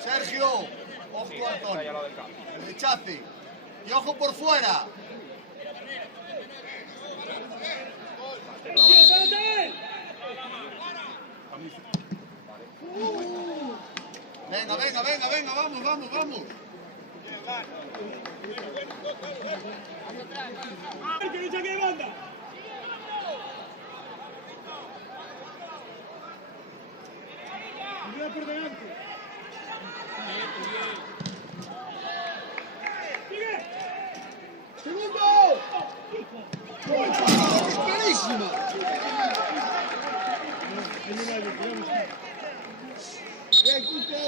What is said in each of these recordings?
Sergio, ojo Antonio, el rechace y ojo por fuera. Venga, venga, venga, venga, vamos, vamos, vamos. Por delante. ¡Segundo! ¡Es clarísima! ¡Bien, equipo!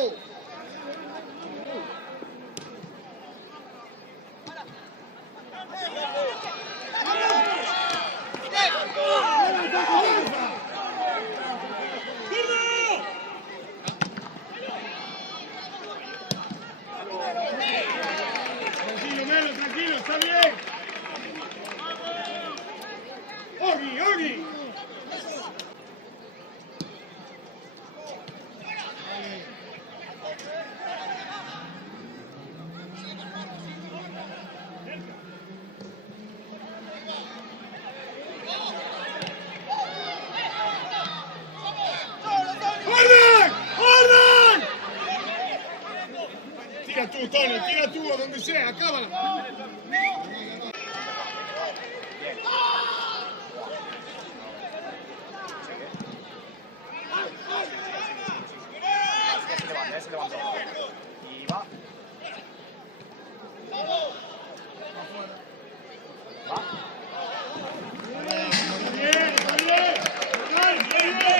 Tranquilo, está bien. Ogi, Ogi. ¡Orden! ¡Orden! Tira tú, Tony, tira tú, donde sea, acábala. Se levantó. Y va. Va. Bien, bien. Bien.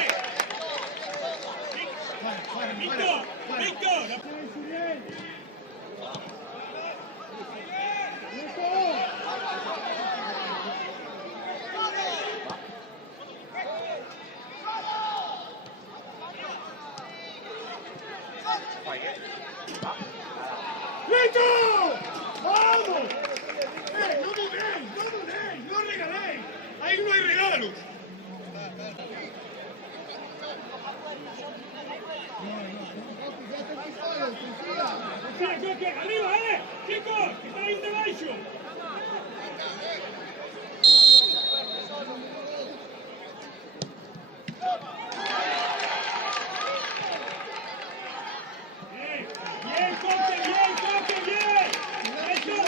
Víctor, Víctor. ¡Listo! ¡Vamos! No dudéis, no regaléis. Ahí no hay regalos. ¡Arriba, chicos! ¡Está ahí debajo! ¡Bien, Coque, bien! ¡Eso!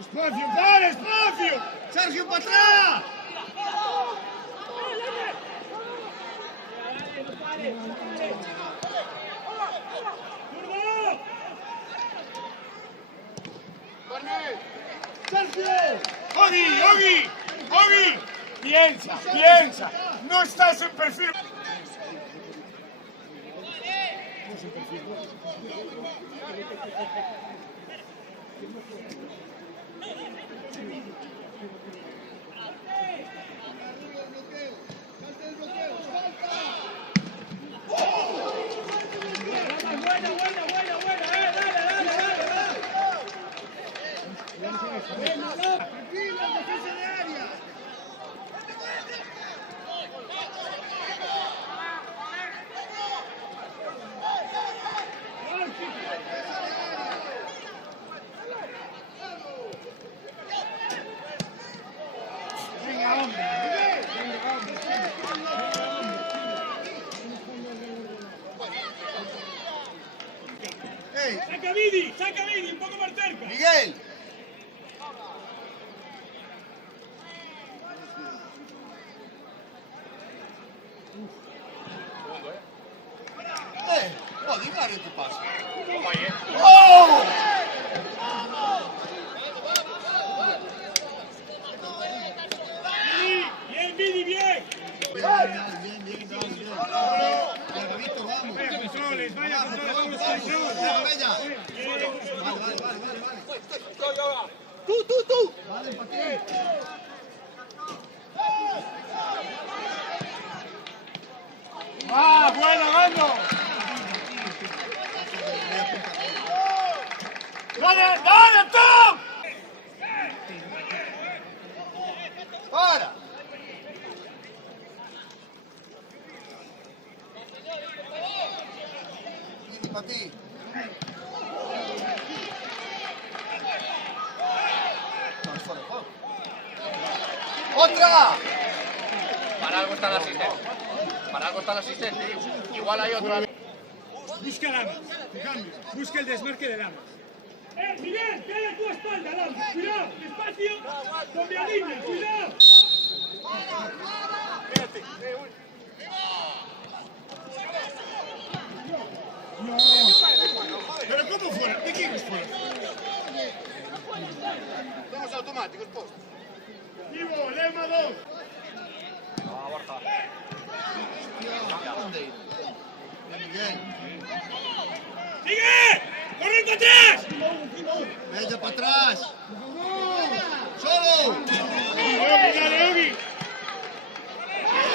¡Espacio, dale, espacio! ¡Sergio, para atrás! ¡Sergio! ¡Ogi! Piensa. No estás en perfil. Saca Vidi, un poco más cerca. Miguel. ¡Ah, bueno, Gando! ¡Dale, dale, Tom! ¡Para! Vieni para ti. No, es fuera de juego. ¡Otra! Para algo está el asistente. Para algo está el asistente. Igual hay otra. Busca Lamas. Busca el desmarque de Lamas. Miguel, queda a tu espalda, Lamas. Cuidado, espacio. Con mi línea, cuidado. ¿Pero cómo fuera? ¿De quién es fuera? Somos automáticos, post. Ivo, Lema 2. Va, Borja. ¿Dónde ir? Bien, Miguel. ¡Sigue! ¡Corriendo atrás! Bella para atrás. ¡Solo! Dale, Ogi.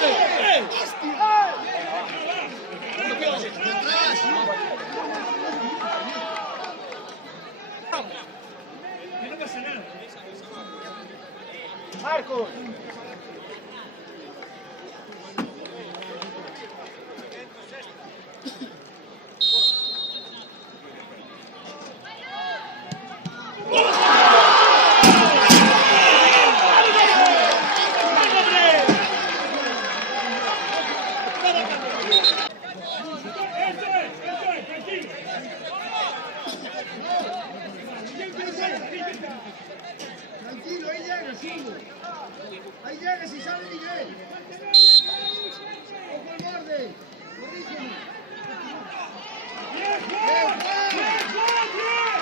¡De atrás! Que no pasa nada. Marcos. Tranquilo, ahí llegas, Hugo. Ahí llegas y sale Miguel. Ojo al borde. Corrígeme. ¡Bien, Juan! ¡Bien, Juan, bien!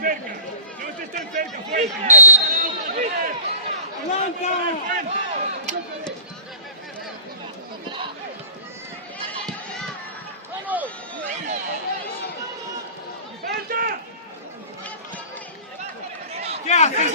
Cerca, no te están cerca, fuerte. ¡Adelanta! ¿Qué haces,